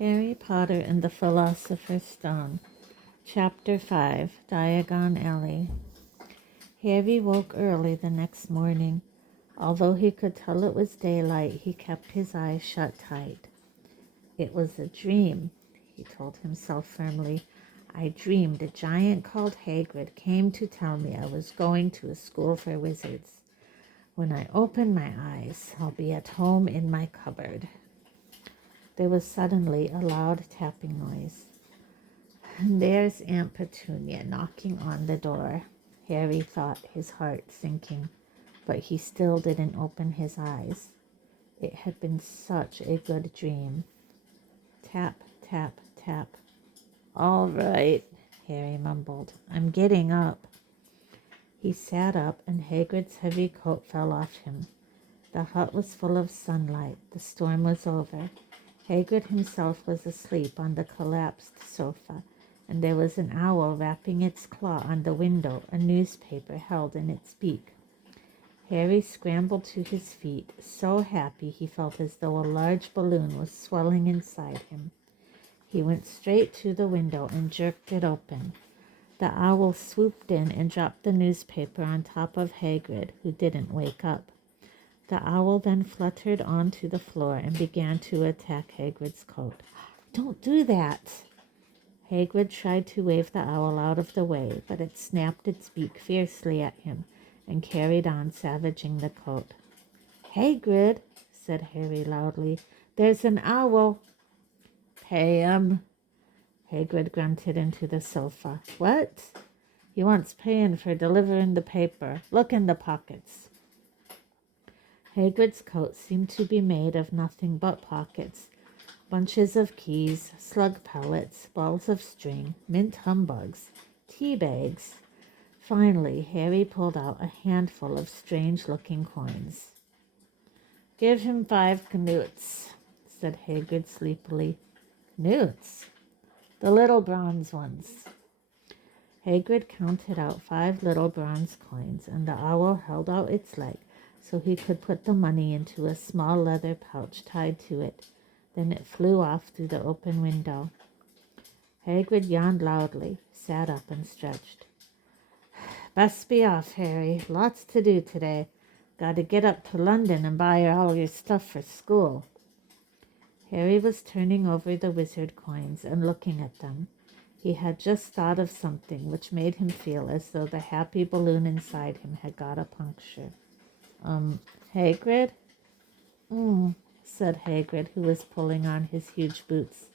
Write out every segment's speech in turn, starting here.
Harry Potter and the Philosopher's Stone, Chapter 5, Diagon Alley. Harry woke early the next morning. Although he could tell it was daylight, he kept his eyes shut tight. It was a dream, he told himself firmly. I dreamed a giant called Hagrid came to tell me I was going to a school for wizards. When I open my eyes, I'll be at home in my cupboard. There was suddenly a loud tapping noise. There's Aunt Petunia knocking on the door, Harry thought, his heart sinking, but he still didn't open his eyes. It had been such a good dream. Tap, tap, tap. All right, Harry mumbled. I'm getting up. He sat up, and Hagrid's heavy coat fell off him. The hut was full of sunlight. The storm was over. Hagrid himself was asleep on the collapsed sofa, and there was an owl rapping its claw on the window, a newspaper held in its beak. Harry scrambled to his feet, so happy he felt as though a large balloon was swelling inside him. He went straight to the window and jerked it open. The owl swooped in and dropped the newspaper on top of Hagrid, who didn't wake up. The owl then fluttered onto the floor and began to attack Hagrid's coat. Don't do that! Hagrid tried to wave the owl out of the way, but it snapped its beak fiercely at him and carried on savaging the coat. Hagrid, said Harry loudly, there's an owl. Pay him. Hagrid grunted into the sofa. What? He wants paying for delivering the paper. Look in the pockets. Hagrid's coat seemed to be made of nothing but pockets. Bunches of keys, slug pellets, balls of string, mint humbugs, tea bags. Finally, Harry pulled out a handful of strange-looking coins. Give him 5 knoots, said Hagrid sleepily. Knoots? The little bronze ones. Hagrid counted out 5 little bronze coins, and the owl held out its leg so he could put the money into a small leather pouch tied to it. Then it flew off through the open window. Hagrid yawned loudly, sat up and stretched. Best be off, Harry. Lots to do today. Got to get up to London and buy all your stuff for school. Harry was turning over the wizard coins and looking at them. He had just thought of something which made him feel as though the happy balloon inside him had got a puncture. Hagrid? Said Hagrid, who was pulling on his huge boots.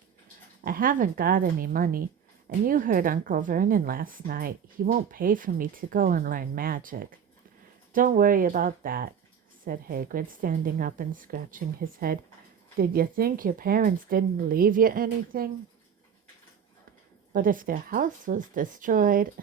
I haven't got any money, and you heard Uncle Vernon last night. He won't pay for me to go and learn magic. Don't worry about that, said Hagrid, standing up and scratching his head. Did you think your parents didn't leave you anything? But if their house was destroyed,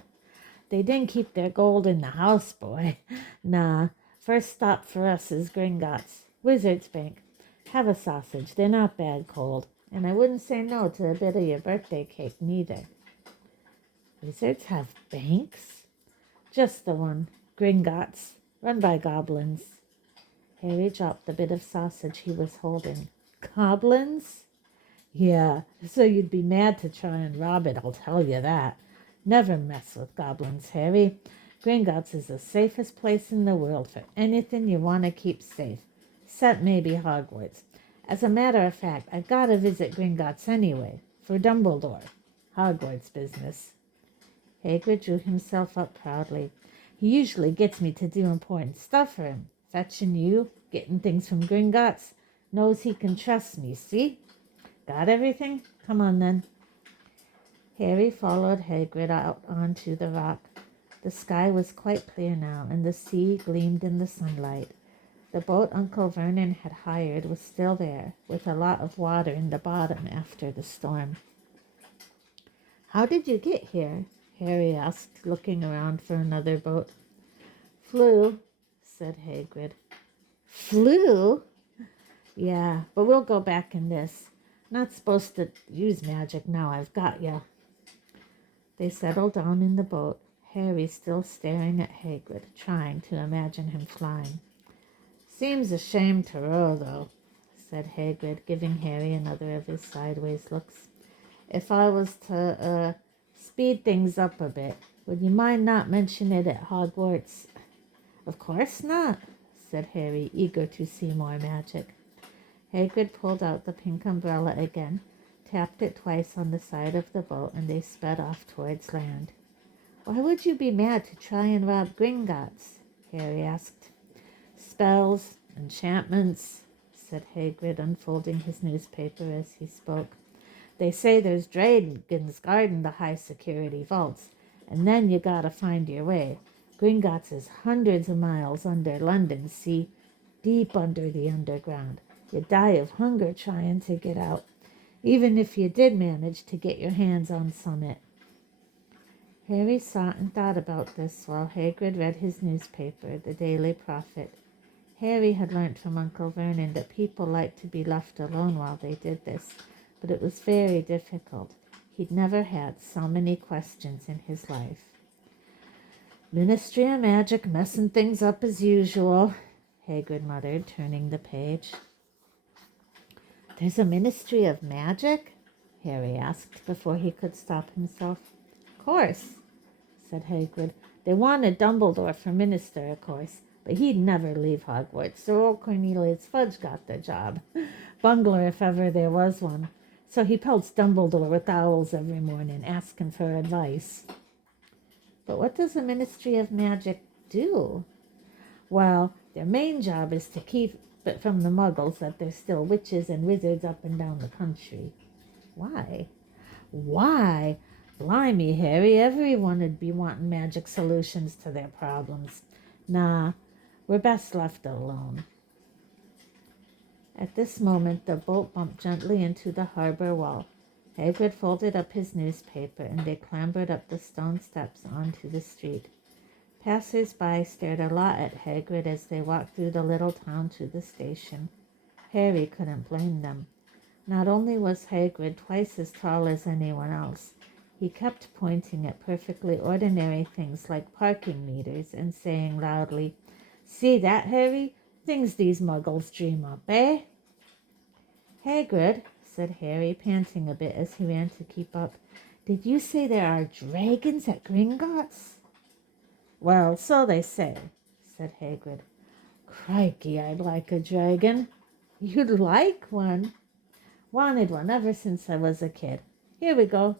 they didn't keep their gold in the house, boy. Nah, first stop for us is Gringotts, Wizard's Bank. Have a sausage, they're not bad cold, and I wouldn't say no to a bit of your birthday cake neither. Wizards have banks? Just the one, Gringotts, run by goblins. Harry dropped the bit of sausage he was holding. Goblins? Yeah, so you'd be mad to try and rob it, I'll tell you that. Never mess with goblins, Harry. Gringotts is the safest place in the world for anything you want to keep safe, except maybe Hogwarts. As a matter of fact, I've got to visit Gringotts anyway, for Dumbledore. Hogwarts business. Hagrid drew himself up proudly. He usually gets me to do important stuff for him. Fetching you, getting things from Gringotts. Knows he can trust me, see? Got everything? Come on, then. Harry followed Hagrid out onto the rock. The sky was quite clear now, and the sea gleamed in the sunlight. The boat Uncle Vernon had hired was still there, with a lot of water in the bottom after the storm. How did you get here? Harry asked, looking around for another boat. Flew, said Hagrid. Flew? Yeah, but we'll go back in this. Not supposed to use magic now I've got ya. They settled down in the boat, Harry still staring at Hagrid, trying to imagine him flying. Seems a shame to row, though, said Hagrid, giving Harry another of his sideways looks. "If I was to speed things up a bit, would you mind not mentioning it at Hogwarts?" "Of course not," said Harry, eager to see more magic. Hagrid pulled out the pink umbrella again, tapped it twice on the side of the boat, and they sped off towards land. "Why would you be mad to try and rob Gringotts?" Harry asked. "Spells, enchantments," said Hagrid, unfolding his newspaper as he spoke. "They say there's dragons guarding the high-security vaults, and then you gotta find your way. Gringotts is hundreds of miles under London, see? Deep under the underground. You'd die of hunger trying to get out, even if you did manage to get your hands on summit." Harry sat and thought about this while Hagrid read his newspaper, the Daily Prophet. Harry had learnt from Uncle Vernon that people liked to be left alone while they did this, but it was very difficult. He'd never had so many questions in his life. "Ministry of Magic messing things up as usual," Hagrid muttered, turning the page. "There's a Ministry of Magic?" Harry asked before he could stop himself. "Of course," said Hagrid. "They wanted Dumbledore for minister, of course, but he'd never leave Hogwarts, so old Cornelius Fudge got the job. Bungler if ever there was one. So he pelts Dumbledore with owls every morning, asking for advice." "But what does the Ministry of Magic do?" "Well, their main job is to keep it from the muggles that there's still witches and wizards up and down the country." "Why?" "Why? Blimey, Harry, everyone would be wanting magic solutions to their problems. Nah, we're best left alone." At this moment, the boat bumped gently into the harbor wall. Hagrid folded up his newspaper, and they clambered up the stone steps onto the street. Passers-by stared a lot at Hagrid as they walked through the little town to the station. Harry couldn't blame them. Not only was Hagrid twice as tall as anyone else, he kept pointing at perfectly ordinary things like parking meters and saying loudly, "See that, Harry? Things these muggles dream up, eh?" "Hagrid," said Harry, panting a bit as he ran to keep up, "did you say there are dragons at Gringotts?" "Well, so they say," said Hagrid. "Crikey, I'd like a dragon." "You'd like one?" "Wanted one ever since I was a kid. Here we go."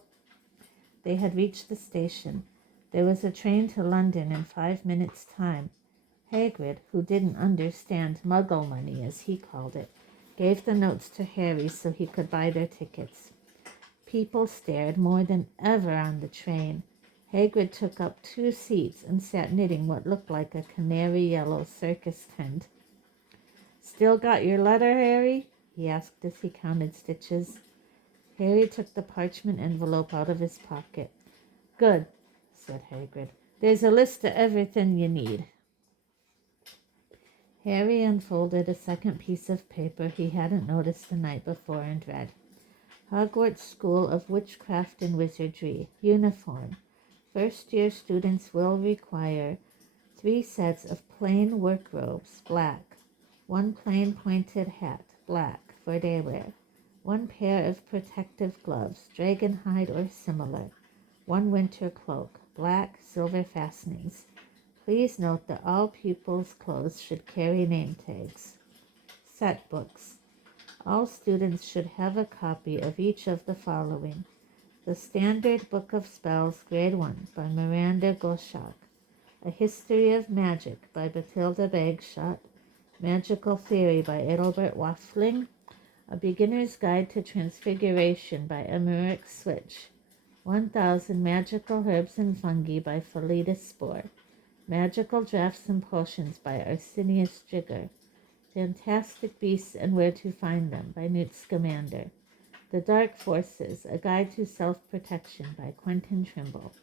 They had reached the station. There was a train to London in 5 minutes' time. Hagrid, who didn't understand muggle money, as he called it, gave the notes to Harry so he could buy their tickets. People stared more than ever on the train. Hagrid took up 2 seats and sat knitting what looked like a canary-yellow circus tent. "Still got your letter, Harry?" he asked as he counted stitches. Harry took the parchment envelope out of his pocket. "Good," said Hagrid. "There's a list of everything you need." Harry unfolded a second piece of paper he hadn't noticed the night before and read, "Hogwarts School of Witchcraft and Wizardry. Uniform. First-year students will require 3 sets of plain work robes, black, 1 plain pointed hat, black, for day wear, 1 pair of protective gloves, dragon hide or similar, 1 winter cloak, black, silver fastenings. Please note that all pupils' clothes should carry name tags. Set books. All students should have a copy of each of the following: The Standard Book of Spells, Grade 1, by Miranda Goshawk. A History of Magic, by Bathilda Bagshot. Magical Theory, by Adelbert Waffling. A Beginner's Guide to Transfiguration, by Emmerich Switch. 1000 Magical Herbs and Fungi, by Felida Spore. Magical Drafts and Potions, by Arsenius Jigger. Fantastic Beasts and Where to Find Them, by Newt Scamander. The Dark Forces, A Guide to Self-Protection, by Quentin Trimble.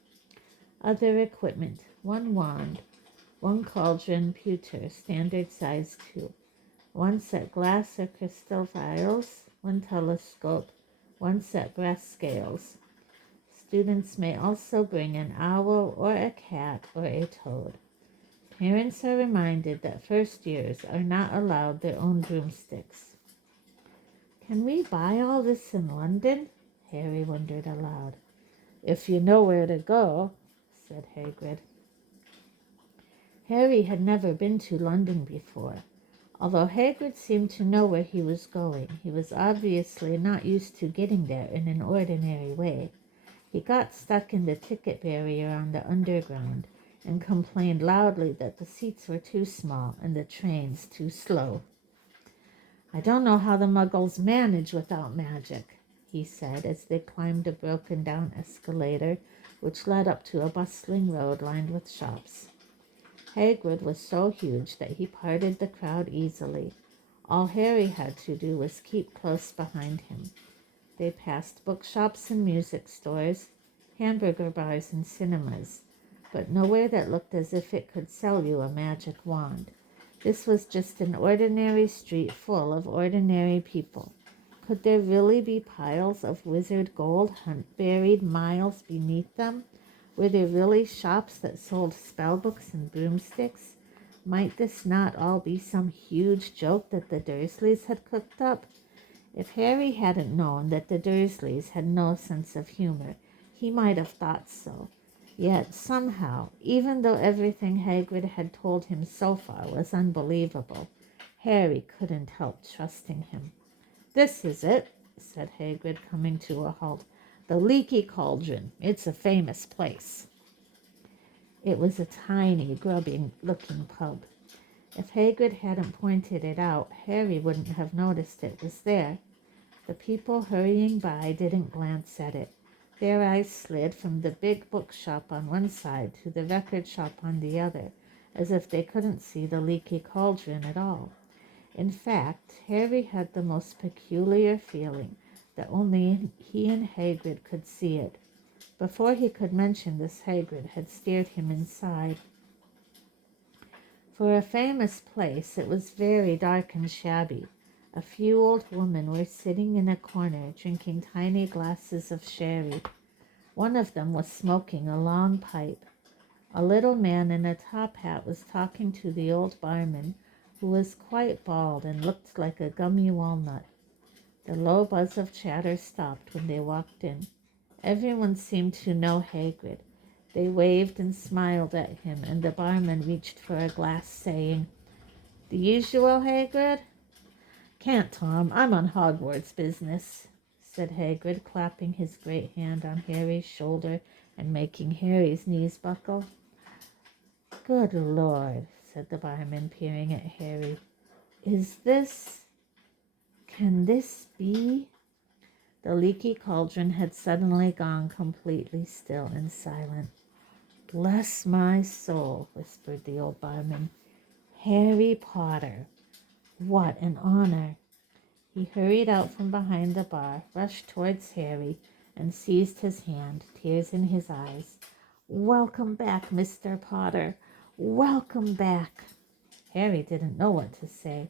Other equipment: 1 wand, 1 cauldron pewter, standard size 2, 1 set glass or crystal vials, 1 telescope, 1 set brass scales. Students may also bring an owl or a cat or a toad. Parents are reminded that first years are not allowed their own broomsticks. Can we buy all this in London? Harry wondered aloud. If you know where to go, said Hagrid. Harry had never been to London before. Although Hagrid seemed to know where he was going, he was obviously not used to getting there in an ordinary way. He got stuck in the ticket barrier on the Underground and complained loudly that the seats were too small and the trains too slow. I don't know how the Muggles manage without magic, he said as they climbed a broken-down escalator which led up to a bustling road lined with shops. Hagrid was so huge that he parted the crowd easily. All Harry had to do was keep close behind him. They passed bookshops and music stores, hamburger bars and cinemas, but nowhere that looked as if it could sell you a magic wand. This was just an ordinary street full of ordinary people. Could there really be piles of wizard gold buried miles beneath them? Were there really shops that sold spellbooks and broomsticks? Might this not all be some huge joke that the Dursleys had cooked up? If Harry hadn't known that the Dursleys had no sense of humor, he might have thought so. Yet, somehow, even though everything Hagrid had told him so far was unbelievable, Harry couldn't help trusting him. This is it, said Hagrid, coming to a halt. The Leaky Cauldron. It's a famous place. It was a tiny, grubby-looking pub. If Hagrid hadn't pointed it out, Harry wouldn't have noticed it was there. The people hurrying by didn't glance at it. Their eyes slid from the big bookshop on one side to the record shop on the other, as if they couldn't see the Leaky Cauldron at all. In fact, Harry had the most peculiar feeling that only he and Hagrid could see it. Before he could mention this, Hagrid had steered him inside. For a famous place, it was very dark and shabby. A few old women were sitting in a corner drinking tiny glasses of sherry. One of them was smoking a long pipe. A little man in a top hat was talking to the old barman, who was quite bald and looked like a gummy walnut. The low buzz of chatter stopped when they walked in. Everyone seemed to know Hagrid. They waved and smiled at him, and the barman reached for a glass, saying, "The usual, Hagrid?" "Can't, Tom. I'm on Hogwarts business," said Hagrid, clapping his great hand on Harry's shoulder and making Harry's knees buckle. "Good Lord," said the barman, peering at Harry. Can this be?" The Leaky Cauldron had suddenly gone completely still and silent. "Bless my soul," whispered the old barman. "Harry Potter. What an honor." He hurried out from behind the bar, rushed towards Harry, and seized his hand, tears in his eyes. "Welcome back, Mr. Potter. Welcome back." Harry didn't know what to say.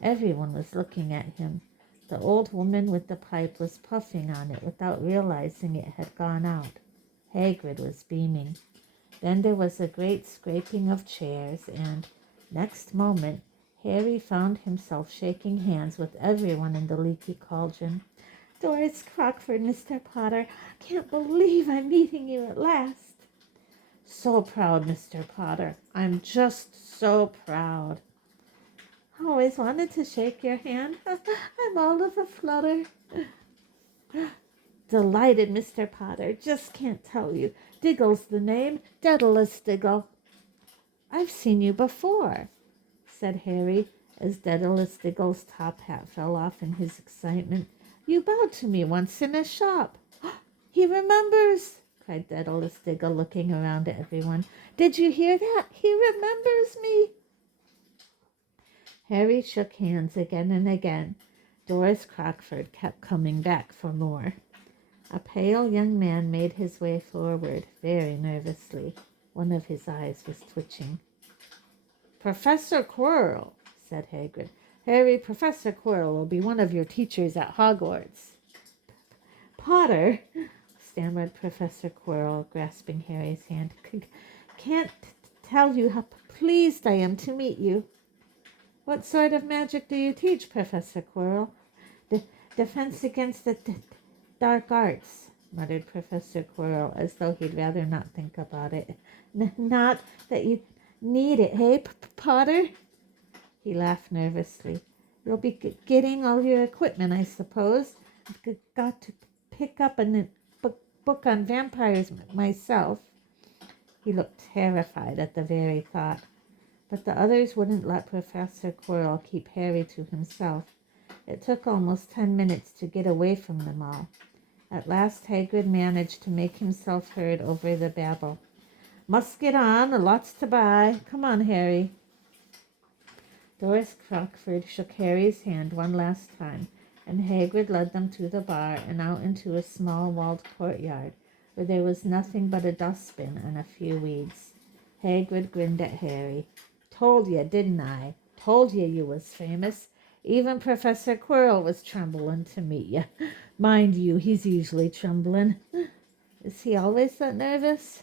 Everyone was looking at him. The old woman with the pipe was puffing on it without realizing it had gone out. Hagrid was beaming. Then there was a great scraping of chairs, and, next moment, Harry found himself shaking hands with everyone in the Leaky Cauldron. "Doris Crockford, Mr. Potter. Can't believe I'm meeting you at last." "So proud, Mr. Potter. I'm just so proud." "Always wanted to shake your hand. I'm all of a flutter." "Delighted, Mr. Potter. Just can't tell you. Diggle's the name. Daedalus Diggle." "I've seen you before," said Harry, as Daedalus Diggle's top hat fell off in his excitement. "You bowed to me once in a shop." "He remembers!" cried Daedalus Diggle, looking around at everyone. "Did you hear that? He remembers me!" Harry shook hands again and again. Doris Crockford kept coming back for more. A pale young man made his way forward, very nervously. One of his eyes was twitching. "Professor Quirrell," said Hagrid. "Harry, Professor Quirrell will be one of your teachers at Hogwarts." "Potter," stammered Professor Quirrell, grasping Harry's hand, "can't tell you how pleased I am to meet you." "What sort of magic do you teach, Professor Quirrell?" Defense against the dark arts, muttered Professor Quirrell, as though he'd rather not think about it. Not that you need it, hey, Potter? He laughed nervously. You'll be getting all your equipment, I suppose. I've got to pick up a book on vampires myself. He looked terrified at the very thought. But the others wouldn't let Professor Quirrell keep Harry to himself. It took almost 10 minutes to get away from them all. At last Hagrid managed to make himself heard over the babble. Must get on, lots to buy. Come on, Harry. Doris Crockford shook Harry's hand one last time, and Hagrid led them to the bar and out into a small walled courtyard, where there was nothing but a dustbin and a few weeds. Hagrid grinned at Harry. Told you, didn't I? Told you was famous. Even Professor Quirrell was trembling to meet you. Mind you, he's usually trembling. Is he always that nervous?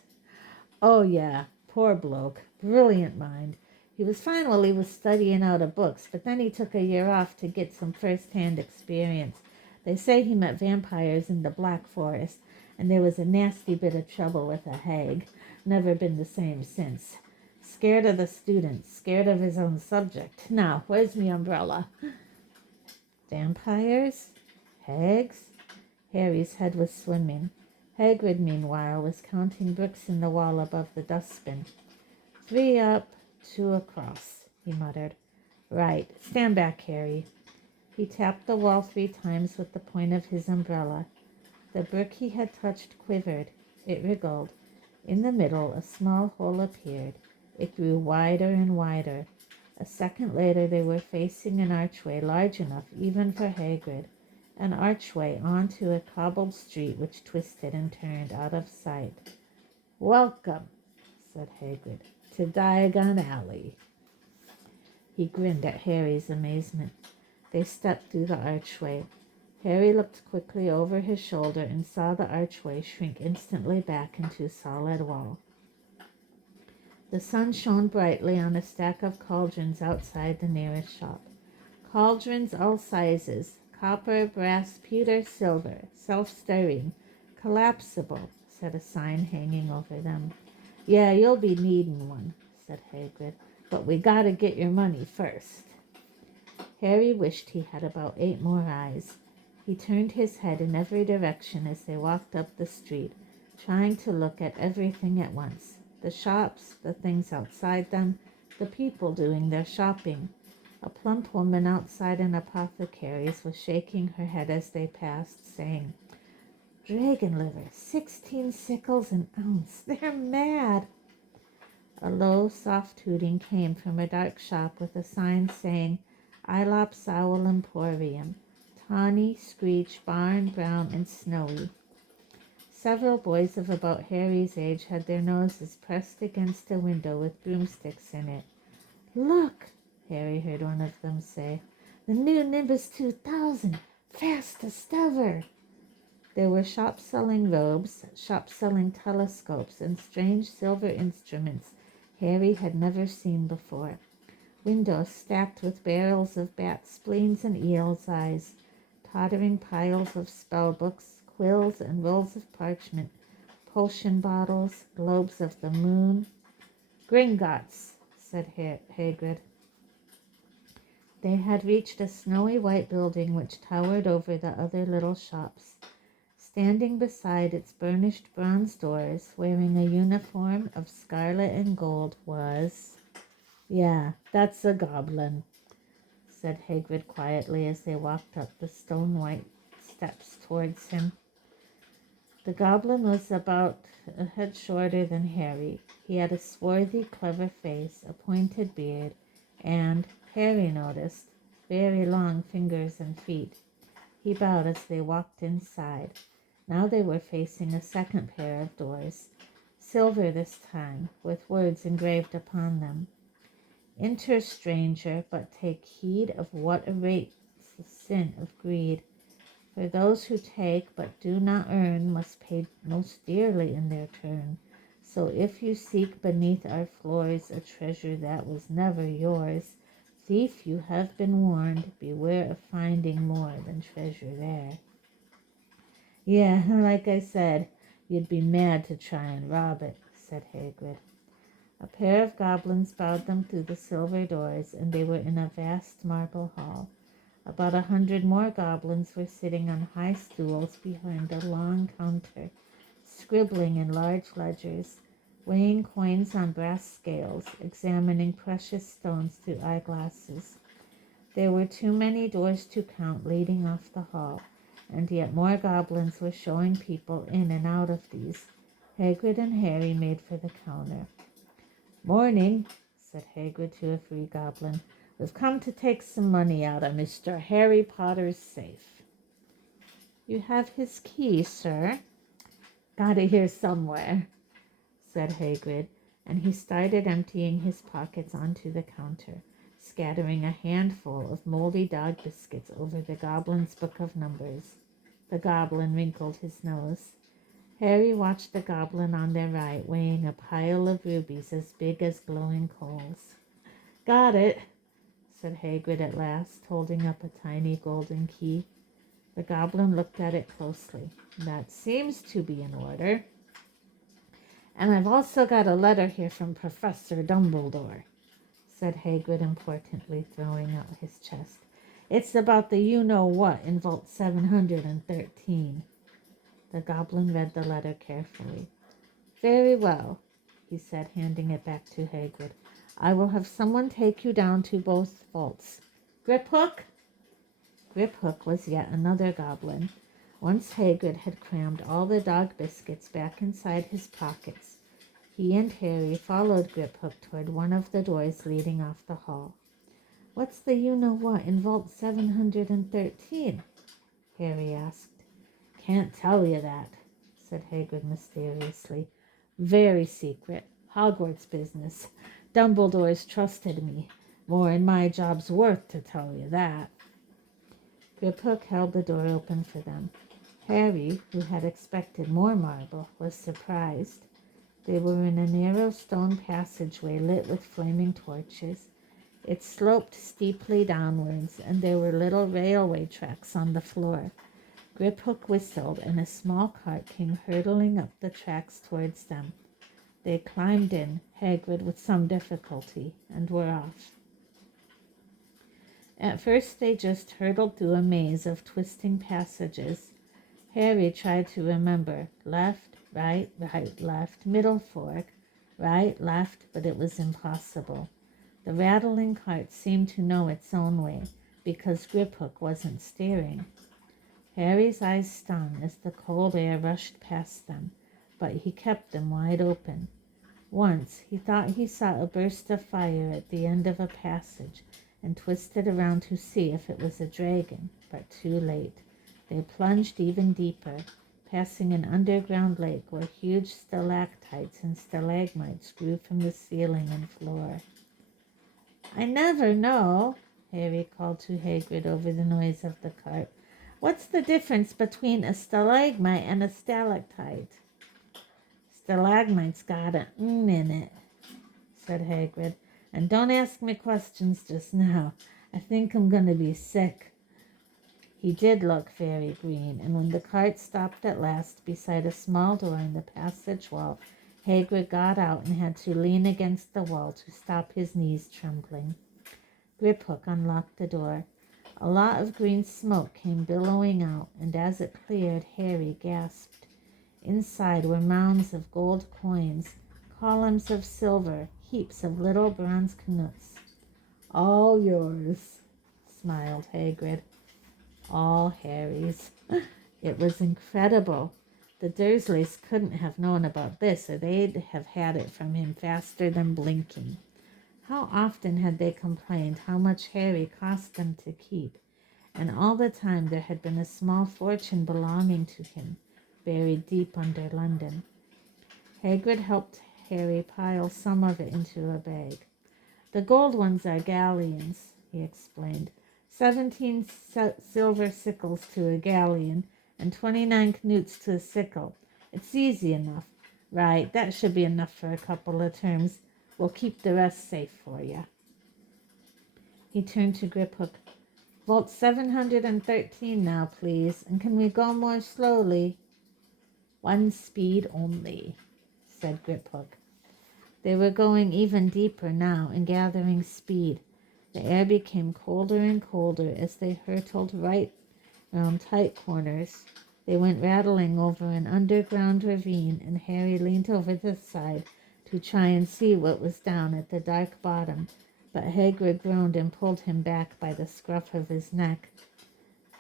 Oh, yeah. Poor bloke. Brilliant mind. He was fine while he was studying out of books, but then he took a year off to get some first-hand experience. They say he met vampires in the Black Forest, and there was a nasty bit of trouble with a hag. Never been the same since. Scared of the students, scared of his own subject. Now, where's me umbrella? Vampires? Hags? Harry's head was swimming. Hagrid, meanwhile, was counting bricks in the wall above the dustbin. 3 up, 2 across, he muttered. Right. Stand back, Harry. He tapped the wall 3 times with the point of his umbrella. The brick he had touched quivered. It wriggled. In the middle, a small hole appeared. It grew wider and wider. A second later, they were facing an archway large enough even for Hagrid. An archway onto a cobbled street which twisted and turned out of sight. Welcome, said Hagrid, to Diagon Alley. He grinned at Harry's amazement. They stepped through the archway. Harry looked quickly over his shoulder and saw the archway shrink instantly back into solid wall. The sun shone brightly on a stack of cauldrons outside the nearest shop. Cauldrons all sizes, copper, brass, pewter, silver, self-stirring, collapsible, said a sign hanging over them. Yeah, you'll be needing one, said Hagrid, but we gotta get your money first. Harry wished he had about 8 more eyes. He turned his head in every direction as they walked up the street, trying to look at everything at once. The shops, the things outside them, the people doing their shopping. A plump woman outside an apothecary's was shaking her head as they passed, saying, Dragon liver, 16 sickles an ounce. They're mad. A low, soft hooting came from a dark shop with a sign saying, Ilops Owl Emporium, tawny, screech, barn, brown, and snowy. Several boys of about Harry's age had their noses pressed against a window with broomsticks in it. Look, Harry heard one of them say, the new Nimbus 2000, fastest ever. There were shops selling robes, shops selling telescopes, and strange silver instruments Harry had never seen before. Windows stacked with barrels of bat spleens and eel's eyes, tottering piles of spell books, quills and rolls of parchment, potion bottles, globes of the moon. Gringotts, said Hagrid. They had reached a snowy white building which towered over the other little shops. Standing beside its burnished bronze doors, wearing a uniform of scarlet and gold, was... Yeah, that's a goblin, said Hagrid quietly as they walked up the stone-white steps towards him. The goblin was about a head shorter than Harry. He had a swarthy, clever face, a pointed beard, and, Harry noticed, very long fingers and feet. He bowed as they walked inside. Now they were facing a second pair of doors, silver this time, with words engraved upon them. Enter, stranger, but take heed of what awaits the sin of greed. For those who take but do not earn must pay most dearly in their turn. So if you seek beneath our floors a treasure that was never yours, Thief, you have been warned. Beware of finding more than treasure there. Yeah, like I said, you'd be mad to try and rob it, said Hagrid. A pair of goblins bowed them through the silver doors, and they were in a vast marble hall. About 100 more goblins were sitting on high stools behind a long counter, scribbling in large ledgers, weighing coins on brass scales, examining precious stones through eyeglasses. There were too many doors to count leading off the hall, and yet more goblins were showing people in and out of these. Hagrid and Harry made for the counter. "Morning," said Hagrid to a free goblin. "We've come to take some money out of Mr. Harry Potter's safe." "You have his key, sir?" "Got it here somewhere," said Hagrid, and he started emptying his pockets onto the counter, scattering a handful of moldy dog biscuits over the goblin's book of numbers. The goblin wrinkled his nose. Harry watched the goblin on their right, weighing a pile of rubies as big as glowing coals. "Got it," said Hagrid at last, holding up a tiny golden key. The goblin looked at it closely. "That seems to be in order. And I've also got a letter here from Professor Dumbledore," said Hagrid importantly, throwing out his chest. "It's about the you-know-what in Vault 713. The goblin read the letter carefully. "Very well," he said, handing it back to Hagrid. "I will have someone take you down to both vaults. Griphook?" Griphook was yet another goblin. Once Hagrid had crammed all the dog biscuits back inside his pockets, he and Harry followed Griphook toward one of the doors leading off the hall. "What's the you-know-what in Vault 713? Harry asked. "Can't tell you that," said Hagrid mysteriously. "Very secret. Hogwarts business. Dumbledore's trusted me. More'n my job's worth to tell you that." Griphook held the door open for them. Harry, who had expected more marble, was surprised. They were in a narrow stone passageway lit with flaming torches. It sloped steeply downwards, and there were little railway tracks on the floor. Griphook whistled, and a small cart came hurtling up the tracks towards them. They climbed in, Hagrid with some difficulty, and were off. At first they just hurtled through a maze of twisting passages. Harry tried to remember left, right, left, middle fork, right, left, but it was impossible. The rattling cart seemed to know its own way, because Griphook wasn't steering. Harry's eyes stung as the cold air rushed past them, but he kept them wide open. Once he thought he saw a burst of fire at the end of a passage, and twisted around to see if it was a dragon, but too late. They plunged even deeper, passing an underground lake where huge stalactites and stalagmites grew from the ceiling and floor. "I never know," Harry called to Hagrid over the noise of the cart. "What's the difference between a stalagmite and a stalactite?" "Stalagmite's got an in it," said Hagrid. "And don't ask me questions just now. I think I'm going to be sick." He did look very green, and when the cart stopped at last beside a small door in the passage wall, Hagrid got out and had to lean against the wall to stop his knees trembling. Griphook unlocked the door. A lot of green smoke came billowing out, and as it cleared, Harry gasped. Inside were mounds of gold coins, columns of silver, heaps of little bronze knuts. "All yours," smiled Hagrid. All Harry's. It was incredible. The Dursleys couldn't have known about this, or they'd have had it from him faster than blinking. How often had they complained how much Harry cost them to keep, and all the time there had been a small fortune belonging to him, buried deep under London. Hagrid helped Harry pile some of it into a bag. "The gold ones are galleons," he explained. 17 silver sickles to a galleon, and 29 knuts to a sickle. It's easy enough. Right, that should be enough for a couple of terms. We'll keep the rest safe for you." He turned to Griphook. Vault 713 now, please, and can we go more slowly? One speed only, said Griphook. They were going even deeper now and gathering speed. The air became colder and colder as they hurtled right round tight corners. They went rattling over an underground ravine, and Harry leaned over the side to try and see what was down at the dark bottom, but Hagrid groaned and pulled him back by the scruff of his neck.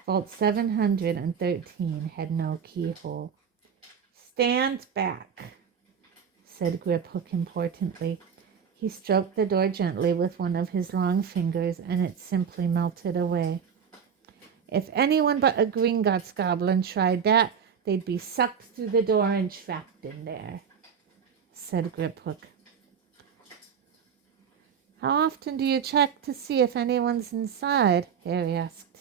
Vault 713 had no keyhole. Stand back, said Griphook importantly. He stroked the door gently with one of his long fingers, and it simply melted away. If anyone but a Gringotts goblin tried that, they'd be sucked through the door and trapped in there, said Griphook. How often do you check to see if anyone's inside? Harry asked.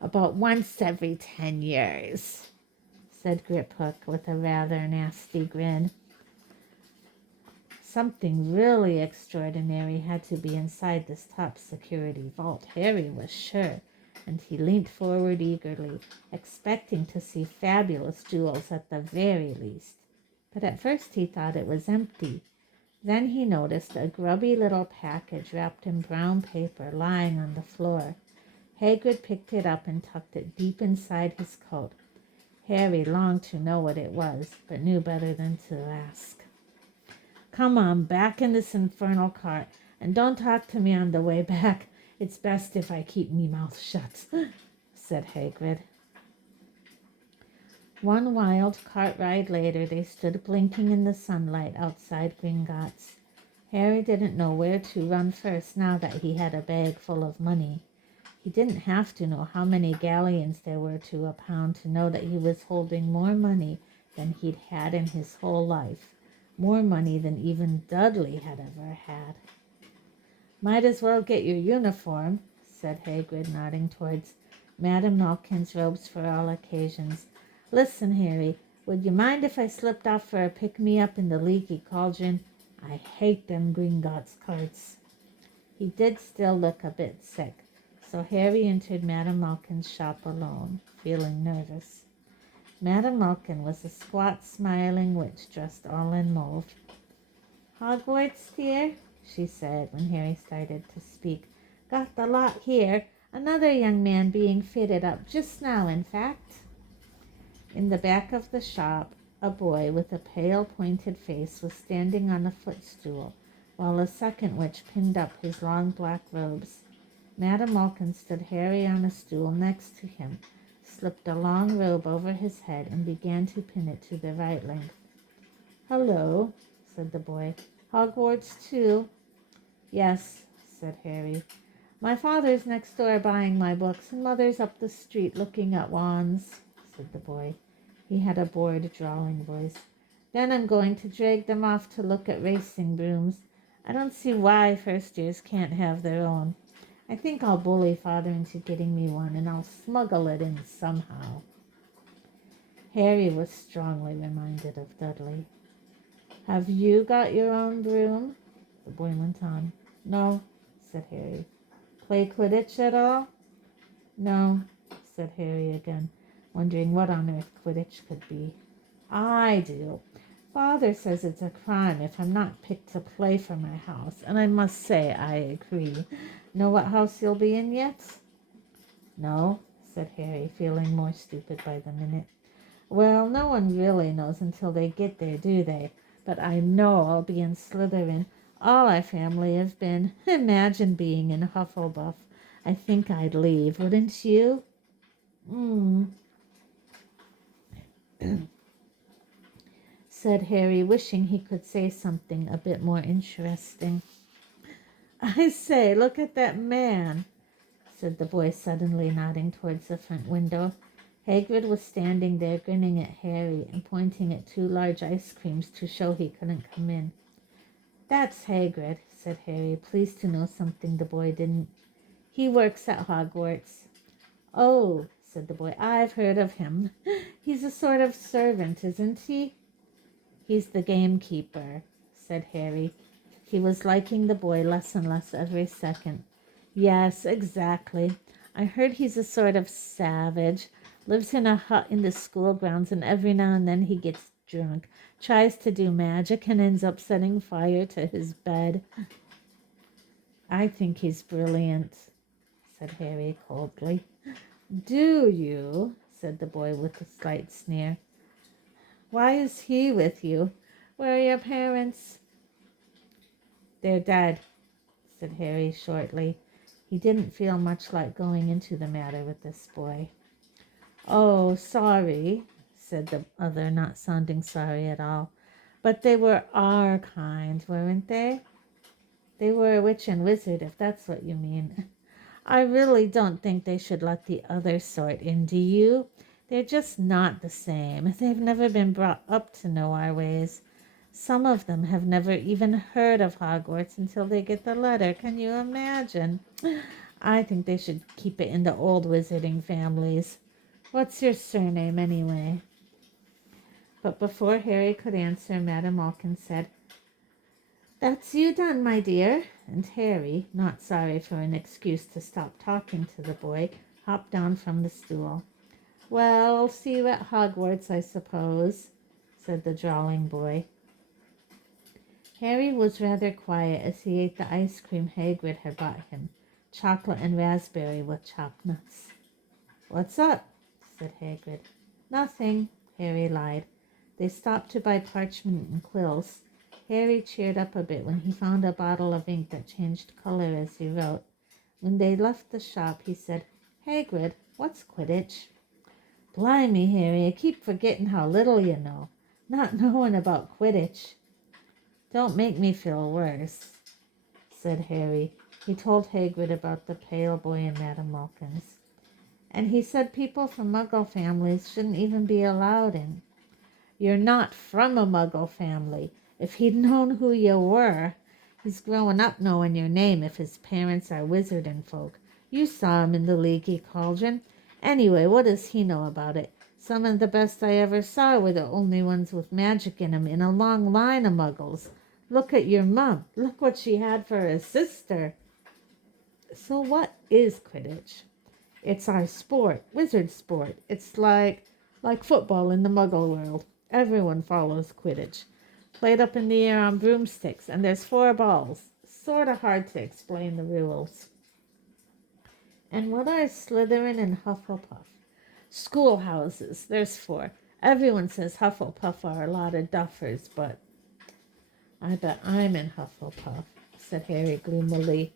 About once every 10 years, said Griphook with a rather nasty grin. Something really extraordinary had to be inside this top security vault, Harry was sure, and he leaned forward eagerly, expecting to see fabulous jewels at the very least. But at first he thought it was empty. Then he noticed a grubby little package wrapped in brown paper lying on the floor. Hagrid picked it up and tucked it deep inside his coat. Harry longed to know what it was, but knew better than to ask. Come on, back in this infernal cart, and don't talk to me on the way back. It's best if I keep me mouth shut, said Hagrid. One wild cart ride later, they stood blinking in the sunlight outside Gringotts. Harry didn't know where to run first now that he had a bag full of money. He didn't have to know how many galleons there were to a pound to know that he was holding more money than he'd had in his whole life, more money than even Dudley had ever had. Might as well get your uniform, said Hagrid, nodding towards Madame Malkin's robes for all occasions. Listen, Harry, would you mind if I slipped off for a pick-me-up in the leaky cauldron? I hate them Gringotts carts. He did still look a bit sick, so Harry entered Madame Malkin's shop alone, feeling nervous. Madame Malkin was a squat, smiling witch dressed all in mauve. Hogwarts, dear, she said when Harry started to speak. Got the lot here. Another young man being fitted up just now, in fact. In the back of the shop, a boy with a pale, pointed face was standing on a footstool, while a second witch pinned up his long black robes. Madame Malkin stood Harry on a stool next to him, slipped a long robe over his head, and began to pin it to the right length. Hello, said the boy. Hogwarts, too? Yes, said Harry. My father's next door buying my books, and Mother's up the street looking at wands, said the boy. He had a bored, drawling voice. Then I'm going to drag them off to look at racing brooms. I don't see why first years can't have their own. I think I'll bully Father into getting me one, and I'll smuggle it in somehow. Harry was strongly reminded of Dudley. Have you got your own broom? The boy went on. No, said Harry. Play Quidditch at all? No, said Harry again, wondering what on earth Quidditch could be. I do. Father says it's a crime if I'm not picked to play for my house, and I must say I agree. Know what house you'll be in yet? No, said Harry, feeling more stupid by the minute. Well, no one really knows until they get there, do they? But I know I'll be in Slytherin. All our family have been. Imagine being in Hufflepuff. I think I'd leave, wouldn't you? Said Harry, wishing he could say something a bit more interesting. I say, look at that man, said the boy, suddenly nodding towards the front window. Hagrid was standing there grinning at Harry and pointing at 2 large ice creams to show he couldn't come in. That's Hagrid, said Harry, pleased to know something the boy didn't. He works at Hogwarts. Oh, said the boy, I've heard of him. He's a sort of servant, isn't he? He's the gamekeeper, said Harry. He was liking the boy less and less every second. Yes, exactly. I heard he's a sort of savage, lives in a hut in the school grounds, and every now and then he gets drunk, tries to do magic, and ends up setting fire to his bed. I think he's brilliant, said Harry coldly. Do you? Said the boy with a slight sneer. Why is he with you? Where are your parents? They're dead, said Harry shortly. He didn't feel much like going into the matter with this boy. Oh, sorry, said the other, not sounding sorry at all. But they were our kind, weren't they? They were a witch and wizard, if that's what you mean. I really don't think they should let the other sort in, do you? They're just not the same. They've never been brought up to know our ways. Some of them have never even heard of Hogwarts until they get the letter. Can you imagine? I think they should keep it in the old wizarding families. What's your surname, anyway? But before Harry could answer, Madame Malkin said, That's you done, my dear. And Harry, not sorry for an excuse to stop talking to the boy, hopped down from the stool. Well, I'll see you at Hogwarts, I suppose, said the drawling boy. Harry was rather quiet as he ate the ice cream Hagrid had bought him, chocolate and raspberry with chopped nuts. What's up? Said Hagrid. Nothing, Harry lied. They stopped to buy parchment and quills. Harry cheered up a bit when he found a bottle of ink that changed color as he wrote. When they left the shop, he said, Hagrid, what's Quidditch? Blimey, Harry, I keep forgetting how little you know. Not knowing about Quidditch. Don't make me feel worse, said Harry. He told Hagrid about the pale boy and Madame Malkin's. And he said people from Muggle families shouldn't even be allowed in. You're not from a Muggle family. If he'd known who you were, he's growing up knowing your name if his parents are wizarding folk. You saw him in the leaky cauldron. Anyway, what does he know about it? Some of the best I ever saw were the only ones with magic in 'em in a long line of Muggles. Look at your mum. Look what she had for a sister. So what is Quidditch? It's our sport, wizard sport. It's like football in the Muggle world. Everyone follows Quidditch. Played up in the air on broomsticks, and there's 4 balls. Sort of hard to explain the rules. And what are Slytherin and Hufflepuff? Schoolhouses. There's 4. Everyone says Hufflepuff are a lot of duffers, but I bet I'm in Hufflepuff, said Harry gloomily.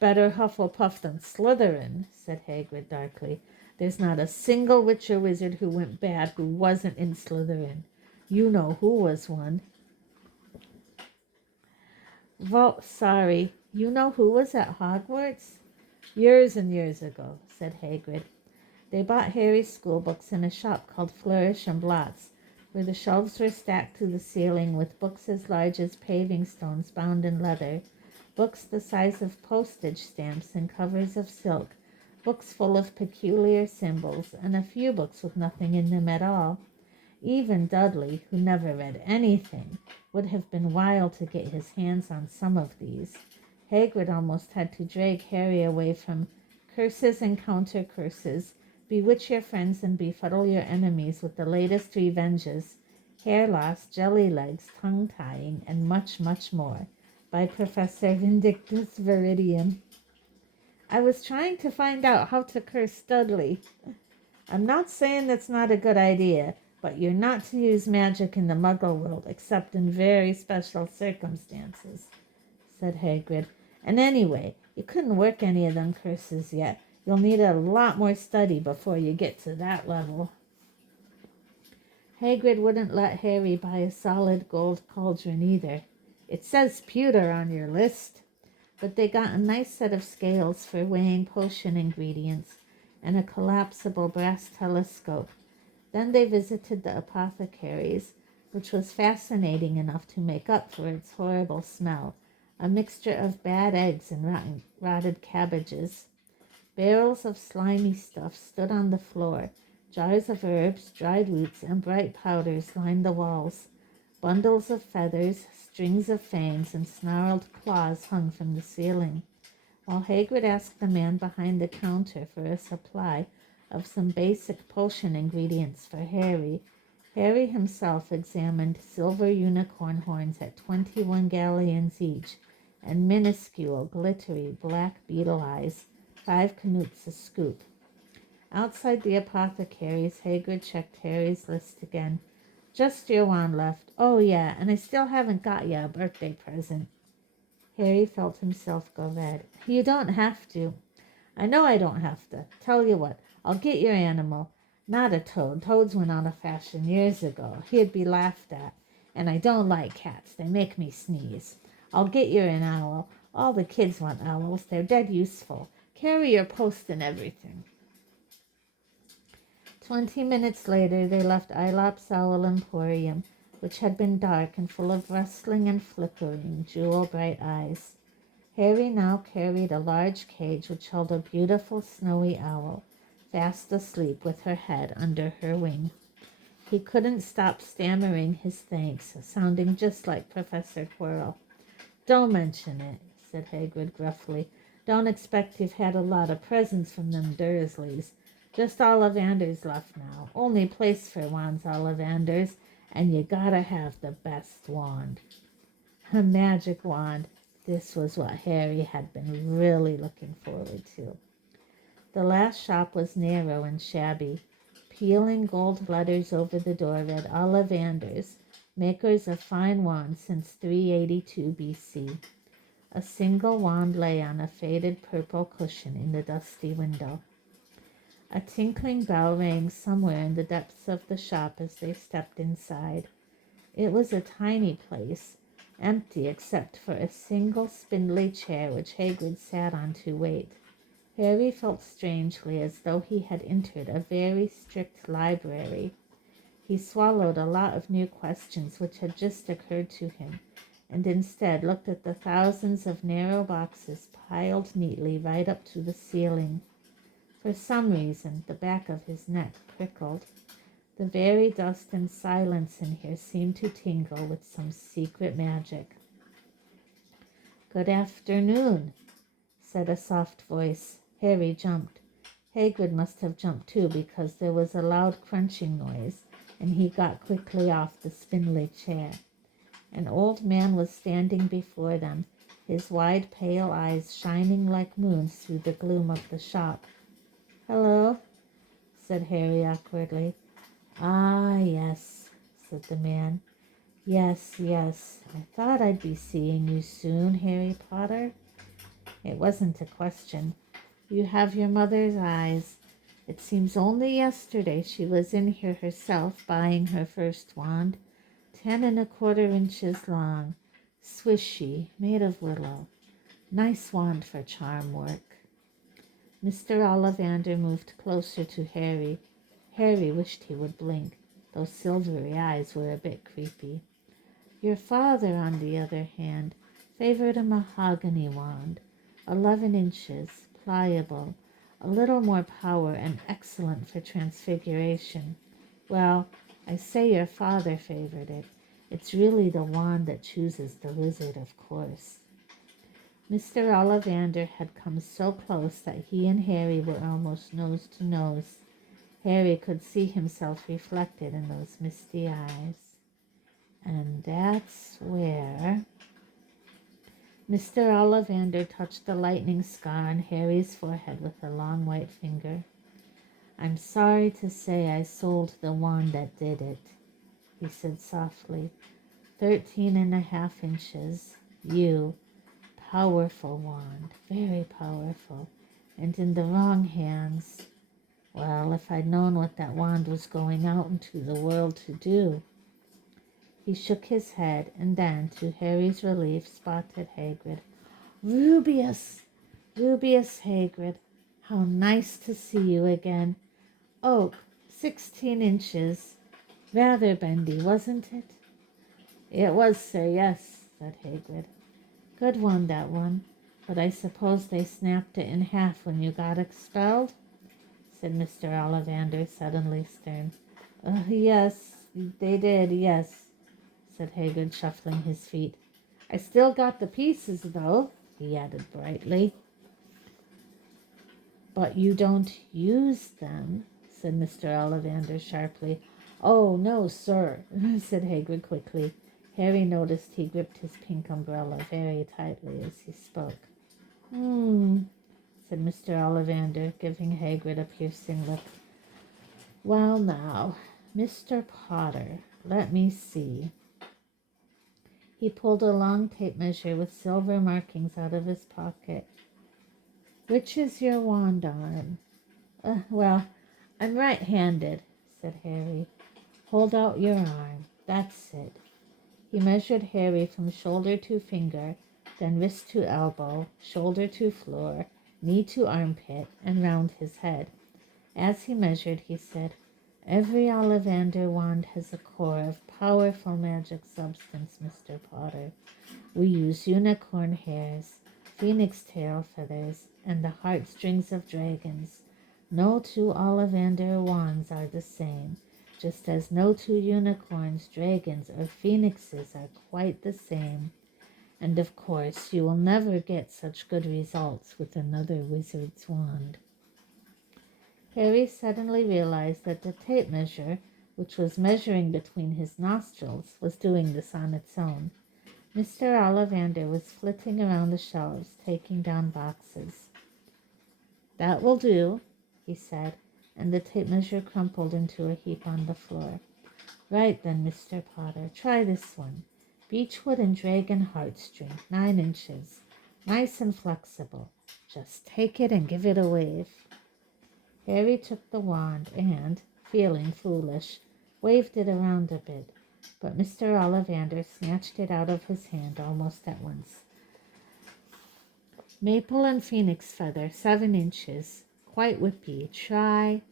Better Hufflepuff than Slytherin, said Hagrid darkly. There's not a single witch or wizard who went bad who wasn't in Slytherin. You know who was one. Sorry, you know who was at Hogwarts? Years and years ago, said Hagrid. They bought Harry's school books in a shop called Flourish and Blots, where the shelves were stacked to the ceiling with books as large as paving stones bound in leather, books the size of postage stamps and covers of silk, books full of peculiar symbols, and a few books with nothing in them at all. Even Dudley, who never read anything, would have been wild to get his hands on some of these. Hagrid almost had to drag Harry away from curses and counter curses, bewitch your friends and befuddle your enemies with the latest revenges, hair loss, jelly legs, tongue tying, and much, much more, by Professor Vindictus Viridian. I was trying to find out how to curse Dudley. I'm not saying that's not a good idea, but you're not to use magic in the Muggle world except in very special circumstances, said Hagrid. And anyway, you couldn't work any of them curses yet. You'll need a lot more study before you get to that level. Hagrid wouldn't let Harry buy a solid gold cauldron either. It says pewter on your list. But they got a nice set of scales for weighing potion ingredients and a collapsible brass telescope. Then they visited the apothecary's, which was fascinating enough to make up for its horrible smell, a mixture of bad eggs and rotted cabbages. Barrels of slimy stuff stood on the floor. Jars of herbs, dried roots, and bright powders lined the walls. Bundles of feathers, strings of fangs, and snarled claws hung from the ceiling. while Hagrid asked the man behind the counter for a supply of some basic potion ingredients for Harry. Harry himself examined silver unicorn horns at 21 galleons each, and minuscule, glittery, black beetle eyes, 5 knoots a scoop. Outside the apothecary's, Hagrid checked Harry's list again. Just your wand left. Oh, yeah, and I still haven't got you a birthday present. Harry felt himself go red. You don't have to. I know I don't have to. Tell you what, I'll get your animal. Not a toad. Toads went out of fashion years ago. He'd be laughed at. And I don't like cats. They make me sneeze. I'll get you an owl. All the kids want owls. They're dead useful. Carrier post and everything. 20 minutes later, they left Aelop's Owl Emporium, which had been dark and full of rustling and flickering, jewel-bright eyes. Harry now carried a large cage which held a beautiful snowy owl, fast asleep with her head under her wing. He couldn't stop stammering his thanks, sounding just like Professor Quirrell. Don't mention it, said Hagrid gruffly. Don't expect you've had a lot of presents from them Dursleys. Just Ollivanders left now. Only place for wands, Ollivanders, and you gotta have the best wand. A magic wand. This was what Harry had been really looking forward to. The last shop was narrow and shabby. Peeling gold letters over the door read Ollivanders, makers of fine wands since 382 BC. A single wand lay on a faded purple cushion in the dusty window. A tinkling bell rang somewhere in the depths of the shop as they stepped inside. It was a tiny place, empty except for a single spindly chair which Hagrid sat on to wait. Harry felt strangely as though he had entered a very strict library. He swallowed a lot of new questions which had just occurred to him, and instead looked at the thousands of narrow boxes piled neatly right up to the ceiling. For some reason, the back of his neck prickled. The very dust and silence in here seemed to tingle with some secret magic. "Good afternoon," said a soft voice. Harry jumped. Hagrid must have jumped too, because there was a loud crunching noise, and he got quickly off the spindly chair. An old man was standing before them, his wide pale eyes shining like moons through the gloom of the shop. "Hello," said Harry awkwardly. "Ah, yes," said the man. Yes, I thought I'd be seeing you soon, Harry Potter." It wasn't a question. "You have your mother's eyes. It seems only yesterday she was in here herself buying her first wand, 10¼ inches long, swishy, made of willow. Nice wand for charm work." Mr. Ollivander moved closer to Harry. Harry wished he would blink. Those silvery eyes were a bit creepy. "Your father, on the other hand, favored a mahogany wand, 11 inches, pliable, a little more power, and excellent for transfiguration. Well, I say your father favored it. It's really the wand that chooses the wizard, of course." Mr. Ollivander had come so close that he and Harry were almost nose to nose. Harry could see himself reflected in those misty eyes. And that's where... Mr. Ollivander touched the lightning scar on Harry's forehead with a long white finger. "I'm sorry to say I sold the wand that did it," he said softly. 13½ inches. Powerful wand, very powerful, and in the wrong hands. Well, if I'd known what that wand was going out into the world to do. He shook his head, and then, to Harry's relief, spotted Hagrid. Rubeus Hagrid, how nice to see you again. Oak, 16 inches. Rather bendy, wasn't it?" "It was, sir, yes," said Hagrid. "Good one, that one. But I suppose they snapped it in half when you got expelled?" said Mr. Ollivander, suddenly stern. Yes, they did, yes," said Hagrid, shuffling his feet. "I still got the pieces, though," he added brightly. But you don't use them, said Mr. Ollivander sharply. Oh, no, sir, said Hagrid quickly. Harry noticed he gripped his pink umbrella very tightly as he spoke. Said Mr. Ollivander, giving Hagrid a piercing look. Well, now, Mr. Potter, let me see. He pulled a long tape measure with silver markings out of his pocket. Which is your wand arm? Well, I'm right-handed, said Harry. Hold out your arm. That's it. He measured Harry from shoulder to finger, then wrist to elbow, shoulder to floor, knee to armpit, and round his head. As he measured, he said, Every Ollivander wand has a core of powerful magic substance, Mr. Potter. We use unicorn hairs, phoenix tail feathers, and the heartstrings of dragons. No two Ollivander wands are the same, just as no two unicorns, dragons, or phoenixes are quite the same. And of course, you will never get such good results with another wizard's wand. Harry suddenly realized that the tape measure, which was measuring between his nostrils, was doing this on its own. Mr. Ollivander was flitting around the shelves, taking down boxes. That will do, he said, and the tape measure crumpled into a heap on the floor. Right then, Mr. Potter, try this one. Beechwood and dragon heartstring, 9 inches. Nice and flexible. Just take it and give it a wave. Harry took the wand and, feeling foolish, waved it around a bit, but Mr. Ollivander snatched it out of his hand almost at once. Maple and phoenix feather, 7 inches. Quite whippy. Try.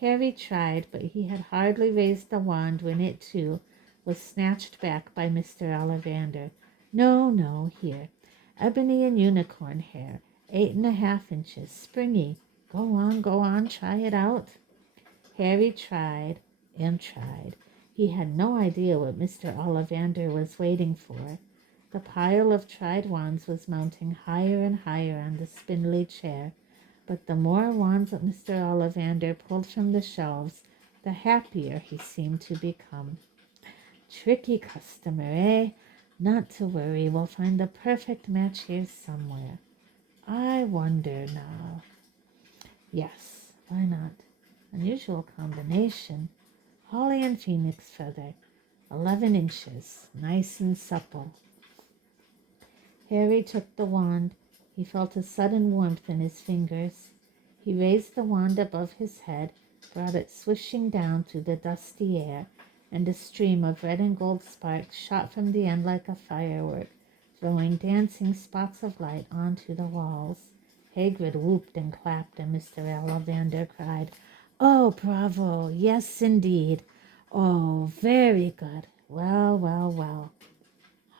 Harry tried, but he had hardly raised the wand when it, too, was snatched back by Mr. Ollivander. No, here. Ebony and unicorn hair, 8.5 inches. Springy. Go on, try it out. Harry tried and tried. He had no idea what Mr. Ollivander was waiting for. The pile of tried wands was mounting higher and higher on the spindly chair, but the more wands that Mr. Ollivander pulled from the shelves, the happier he seemed to become. Tricky customer, eh? Not to worry, we'll find the perfect match here somewhere. I wonder now. Yes, why not? Unusual combination. Holly and phoenix feather, 11 inches, nice and supple. Harry took the wand. He felt a sudden warmth in his fingers. He raised the wand above his head, brought it swishing down through the dusty air, and a stream of red and gold sparks shot from the end like a firework, throwing dancing spots of light onto the walls. Hagrid whooped and clapped, and Mr. Ollivander cried, Oh, bravo! Yes, indeed! Oh, very good! Well!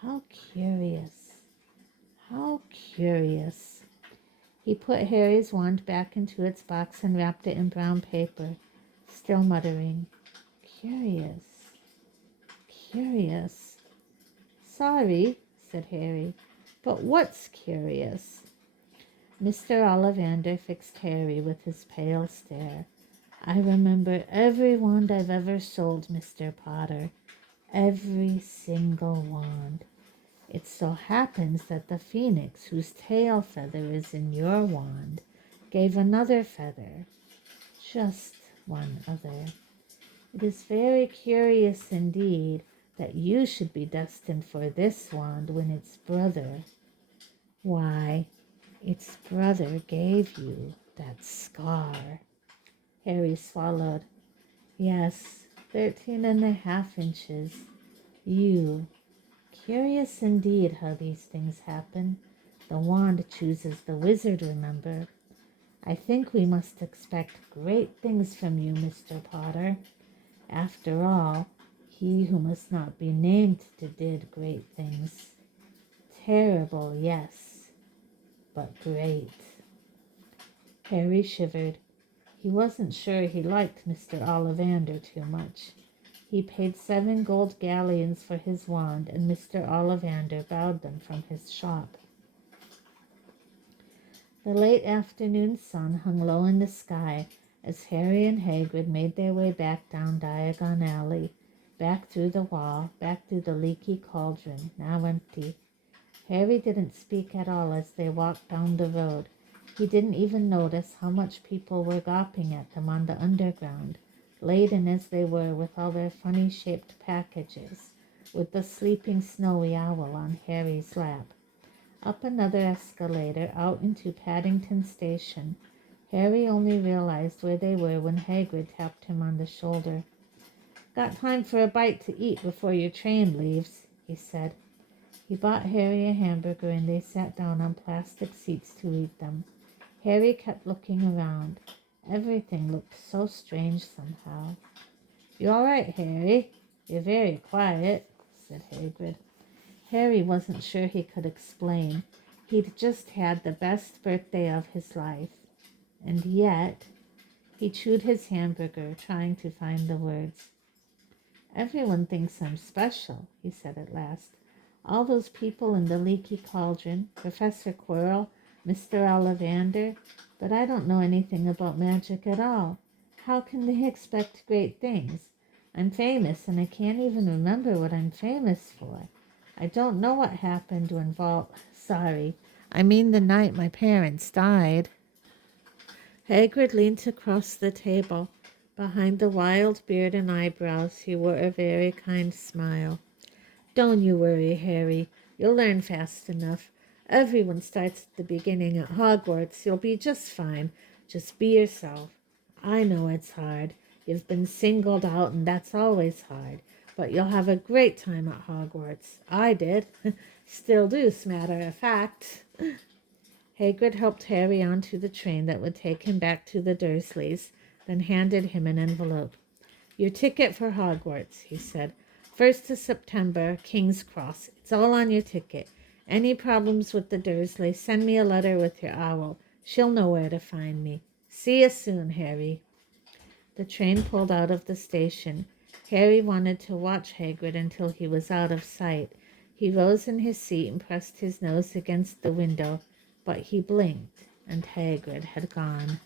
How curious! How curious! He put Harry's wand back into its box and wrapped it in brown paper, still muttering, Curious! Sorry, said Harry, but what's curious? Mr. Ollivander fixed Harry with his pale stare. I remember every wand I've ever sold, Mr. Potter. Every single wand. It so happens that the phoenix, whose tail feather is in your wand, gave another feather. Just one other. It is very curious indeed that you should be destined for this wand when its brother, why, its brother gave you that scar. Harry swallowed. Yes, 13.5 inches. Curious indeed how these things happen. The wand chooses the wizard, remember. I think we must expect great things from you, Mr. Potter. After all, he who must not be named did great things. Terrible, yes, but great. Harry shivered. He wasn't sure he liked Mr. Ollivander too much. He paid 7 gold galleons for his wand, and Mr. Ollivander bowed them from his shop. The late afternoon sun hung low in the sky as Harry and Hagrid made their way back down Diagon Alley, back through the wall, back through the leaky cauldron, now empty. Harry didn't speak at all as they walked down the road. He didn't even notice how much people were gawping at them on the underground, laden as they were with all their funny-shaped packages, with the sleeping snowy owl on Harry's lap. Up another escalator, out into Paddington Station. Harry only realized where they were when Hagrid tapped him on the shoulder. "Got time for a bite to eat before your train leaves," he said. He bought Harry a hamburger and they sat down on plastic seats to eat them. Harry kept looking around. Everything looked so strange somehow. "You all right, Harry? You're very quiet," said Hagrid. Harry wasn't sure he could explain. He'd just had the best birthday of his life. And yet, he chewed his hamburger, trying to find the words. "Everyone thinks I'm special," he said at last. "All those people in the leaky cauldron, Professor Quirrell, Mr. Ollivander, but I don't know anything about magic at all. How can they expect great things? I'm famous, and I can't even remember what I'm famous for. I don't know what happened when the night my parents died." Hagrid leaned across the table. Behind the wild beard and eyebrows, he wore a very kind smile. "Don't you worry, Harry. You'll learn fast enough. Everyone starts at the beginning at Hogwarts. You'll be just fine. Just be yourself. I know it's hard. You've been singled out, and that's always hard. But you'll have a great time at Hogwarts. I did. Still do, 's matter of fact." Hagrid helped Harry onto the train that would take him back to the Dursleys, then handed him an envelope. "Your ticket for Hogwarts," he said. "1st of September, King's Cross. It's all on your ticket. Any problems with the Dursleys, send me a letter with your owl. She'll know where to find me. See you soon, Harry." The train pulled out of the station. Harry wanted to watch Hagrid until he was out of sight. He rose in his seat and pressed his nose against the window, but he blinked, and Hagrid had gone.